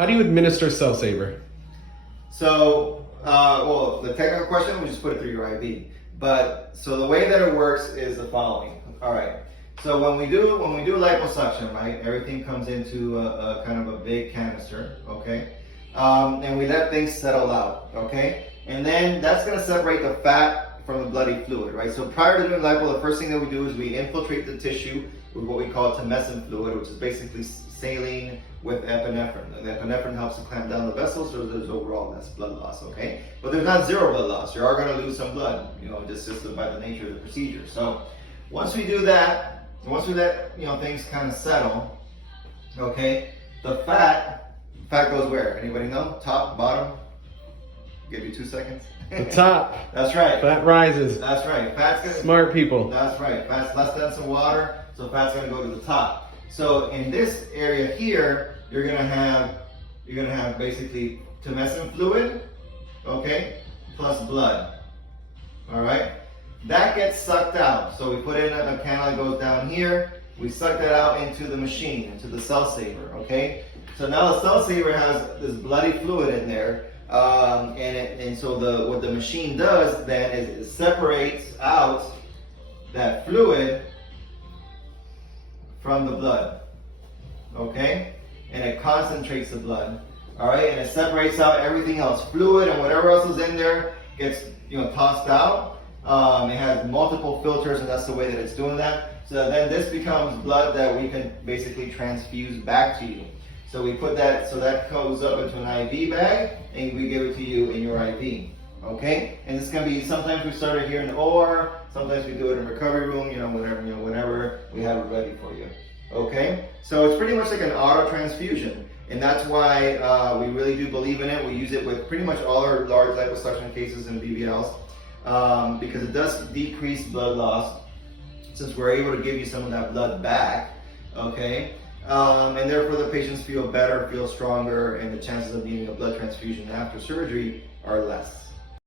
How do you administer Cell Saver? So, well, the technical question, we just put it through your IV. But, so the way that it works is the following. All right. So when we do liposuction, right, everything comes into a kind of a big canister, okay? And we let things settle out, okay? And then that's gonna separate the fat from the bloody fluid, right? So prior to doing lipo, the first thing that we do is we infiltrate the tissue with what we call tumescent fluid, which is basically saline with epinephrine. And the epinephrine helps to clamp down the vessels, so there's overall less blood loss, okay? But there's not zero blood loss. You are gonna lose some blood, just by the nature of the procedure. So once we do that, once we let things kind of settle, okay, the fat goes where? Anybody know? Top, bottom? Give you 2 seconds. The top. That's right. Fat rises. That's right. Fat's gonna. Smart people. That's right. Fat's less dense in water, so fat's gonna go to the top. So in this area here, you're gonna have basically tumescent fluid, okay, plus blood. All right. That gets sucked out. So we put in a canal that goes down here. We suck that out into the machine, into the Cell Saver, okay? So now the Cell Saver has this bloody fluid in there. And so what the machine does then is it separates out that fluid from the blood, okay? And it concentrates the blood, all right? And it separates out everything else. Fluid and whatever else is in there gets tossed out. It has multiple filters, and that's the way that it's doing that. So then this becomes blood that we can basically transfuse back to you. So we put that, so that goes up into an IV bag, and we give it to you in your IV. Okay? And this can be, sometimes we start it here in the OR, sometimes we do it in the recovery room, whenever we have it ready for you. Okay? So it's pretty much like an auto transfusion. And that's why we really do believe in it. We use it with pretty much all our large liposuction cases and BBLs. Because it does decrease blood loss, since we're able to give you some of that blood back, okay? And therefore the patients feel better, feel stronger, and the chances of needing a blood transfusion after surgery are less.